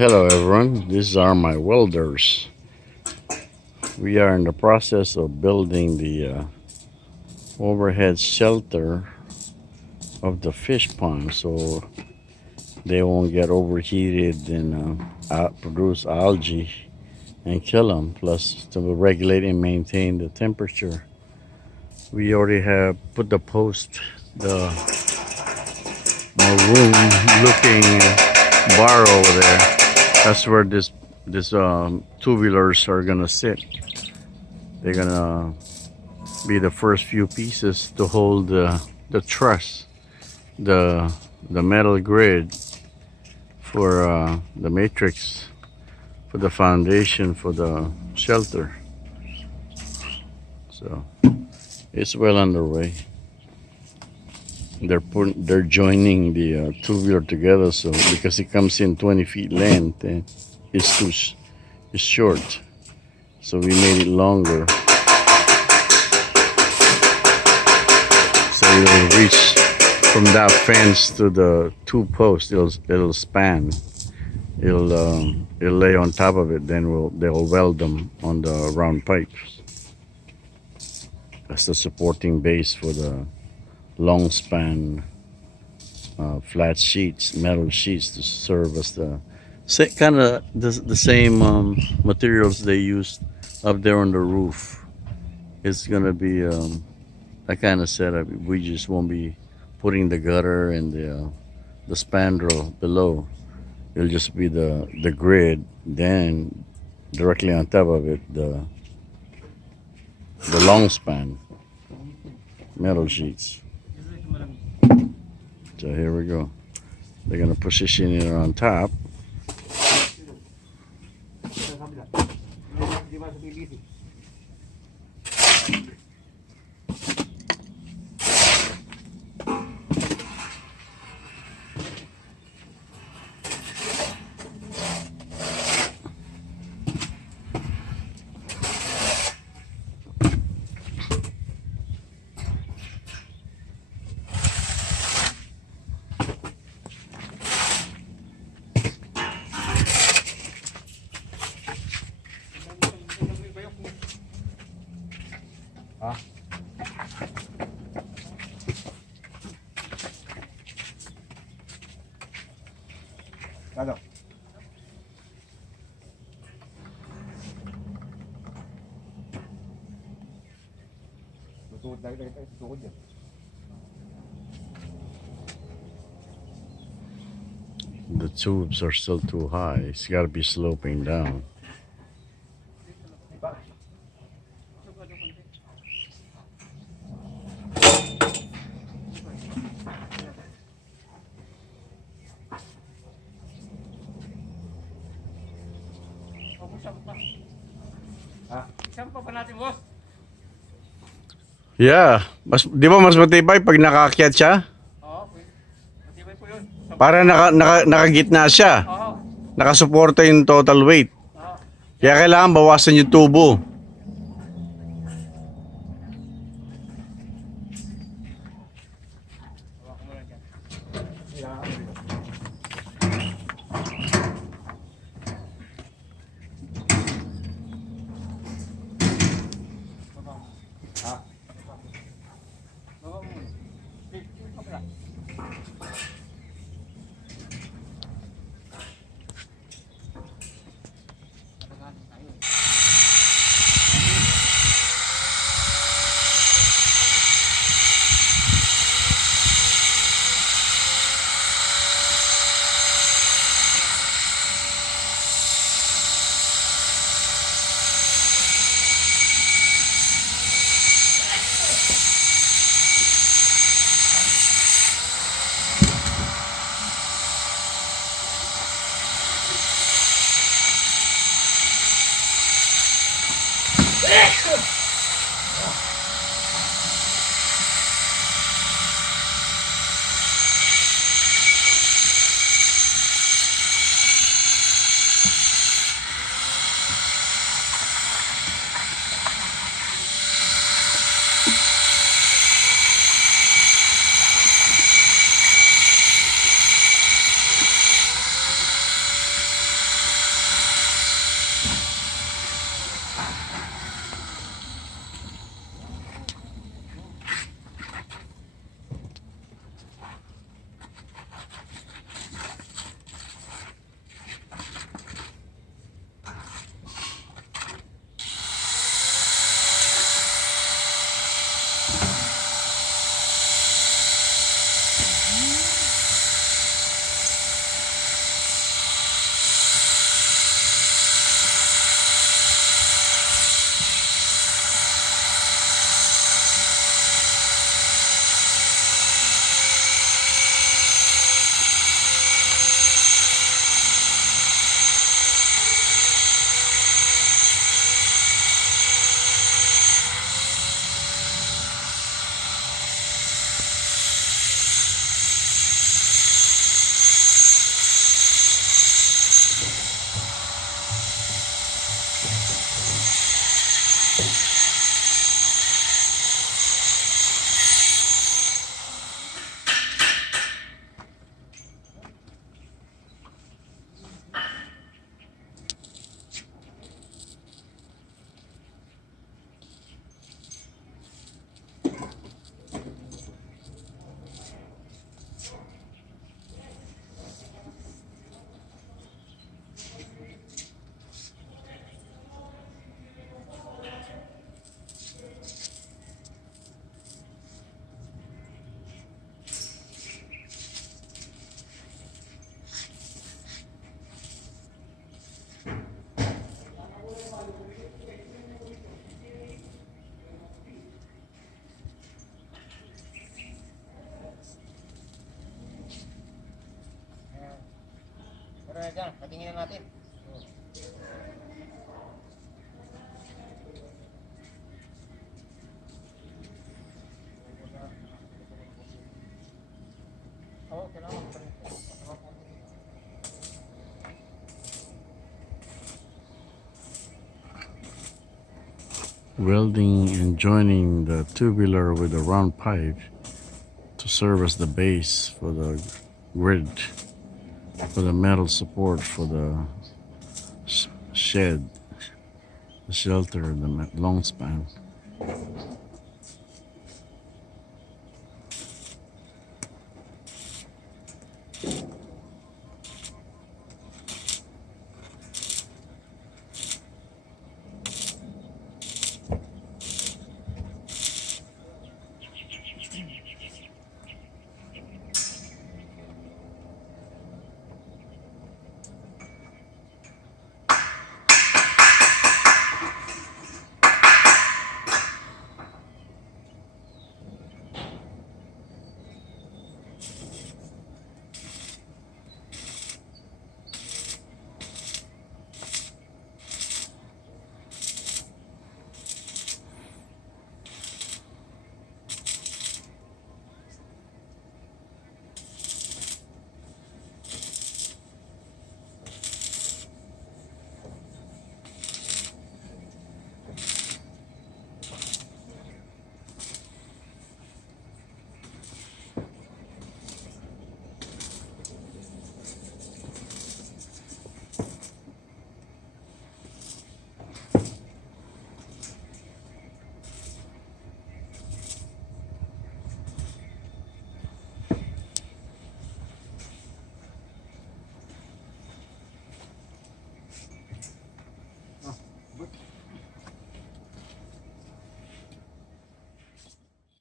Hello everyone, these are my welders. We are in the process of building the overhead shelter of the fish pond so they won't get overheated and produce algae and kill them, plus to regulate and maintain the temperature. We already have put the post, the maroon looking bar over there. That's where this two-wheelers are gonna sit. They're gonna be the first few pieces to hold the truss, the metal grid for the matrix, for the foundation for the shelter. So it's well underway. They're joining the two-wheeler together, so because it comes in 20 feet length and it's short, so we made it longer so it'll reach from that fence to the two posts. It'll span. It'll lay on top of it. Then they'll weld them on the round pipes. That's the supporting base for the long span flat sheets, metal sheets, to serve as the kind of the same materials they used up there on the roof. It's gonna be that kind of setup. We just won't be putting the gutter and the spandrel below. It'll just be the grid. Then directly on top of it, the long span metal sheets. So here we go. They're gonna position it on top. Ano? Tutuhod tayo tayo, tutuhod yan. The tubes are still too high. It's got to be sloping down. Isang pa natin, boss? Yeah, di ba mas matibay pag nakaakyat siya? Oo, matibay po yun. Para nakagitna siya. Oo. Nakasuporta yung total weight. Oo. Kaya kailangan bawasan yung tubo. dyan. Patingin na natin. Oo, kailangan pa rin. Welding and joining the tubular with a round pipe to serve as the base for the grid, for the metal support for the shed, the shelter, the long span.